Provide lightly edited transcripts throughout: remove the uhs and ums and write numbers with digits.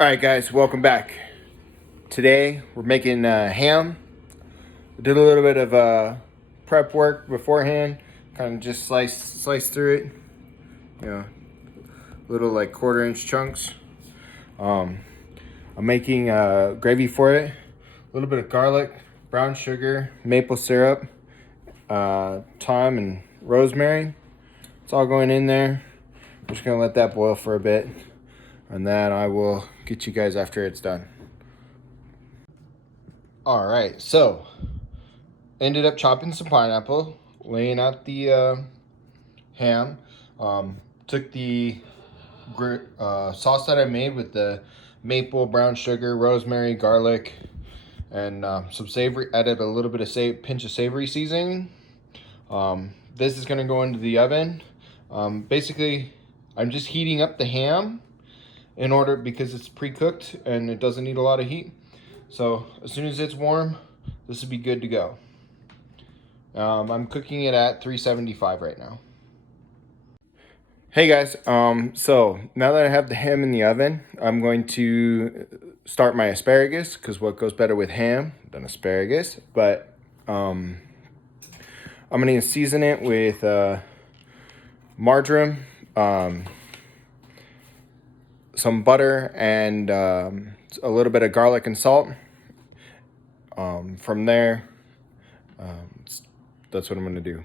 All right, guys, welcome back. Today we're making ham. I did a little bit of prep work beforehand, kind of just slice through it, little like 1/4 inch chunks. I'm making gravy for it. A little bit of garlic, brown sugar, maple syrup, thyme, and rosemary. It's all going in there. I'm just gonna let that boil for a bit, and then I will get you guys after it's done. All right, so ended up chopping some pineapple, laying out the ham. Took the sauce that I made with the maple, brown sugar, rosemary, garlic, and some savory. Added a little bit of pinch of savory seasoning. This is gonna go into the oven. Basically, I'm just heating up the ham in order because it's pre-cooked and it doesn't need a lot of heat. So as soon as it's warm, this will be good to go. I'm cooking it at 375 right now. Hey guys, so now that I have the ham in the oven, I'm going to start my asparagus, because what goes better with ham than asparagus? But I'm going to season it with margarine, some butter, and a little bit of garlic and salt. From there, that's what I'm gonna do.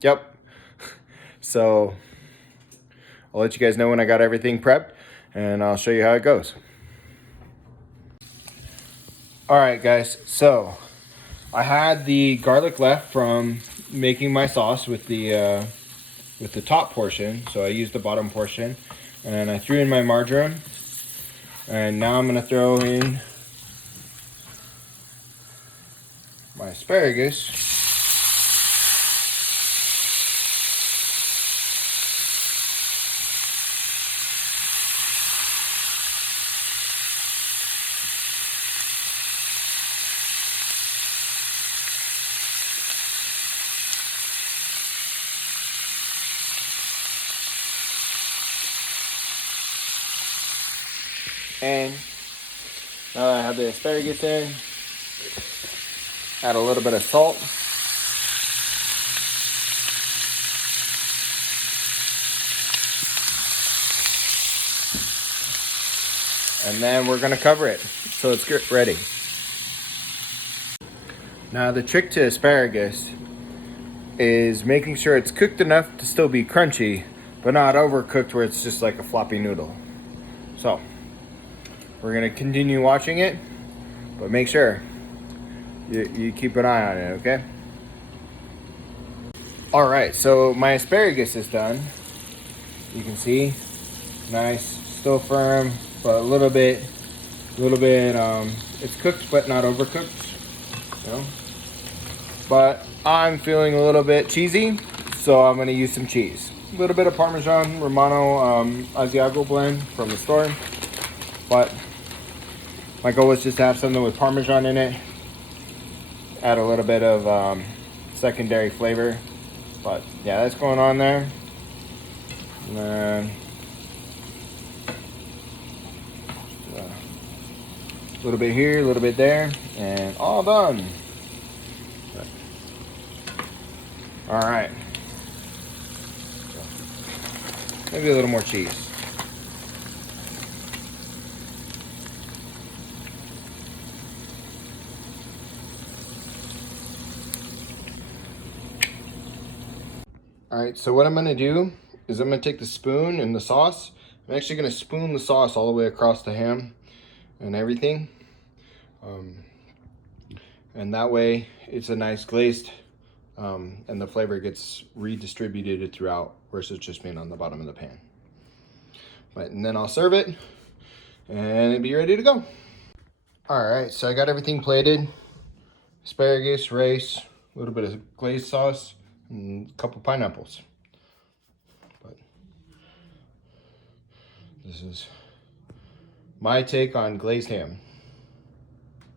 Yep. So I'll let you guys know when I got everything prepped, and I'll show you how it goes. All right, guys. So I had the garlic left from making my sauce with the top portion, so I used the bottom portion, and I threw in my margarine, and now I'm gonna throw in my asparagus. And now that I have the asparagus in, add a little bit of salt. And then we're gonna cover it so it's ready. Now the trick to asparagus is making sure it's cooked enough to still be crunchy, but not overcooked where it's just like a floppy noodle. So we're gonna continue watching it, but make sure you keep an eye on it, okay? All right, so my asparagus is done. You can see, nice, still firm, but a little bit, it's cooked but not overcooked, But I'm feeling a little bit cheesy, so I'm gonna use some cheese. A little bit of Parmesan Romano Asiago blend from the store, but my goal was just to have something with Parmesan in it. Add a little bit of secondary flavor, but yeah, that's going on there. And then a little bit here, a little bit there, and all done. All right. Maybe a little more cheese. All right, so what I'm gonna do is I'm gonna take the spoon and the sauce. I'm actually gonna spoon the sauce all the way across the ham and everything. And that way it's a nice glazed, and the flavor gets redistributed throughout versus just being on the bottom of the pan. And then I'll serve it and it'll be ready to go. All right, so I got everything plated. Asparagus, rice, a little bit of glazed sauce, and a couple pineapples. But this is my take on glazed ham.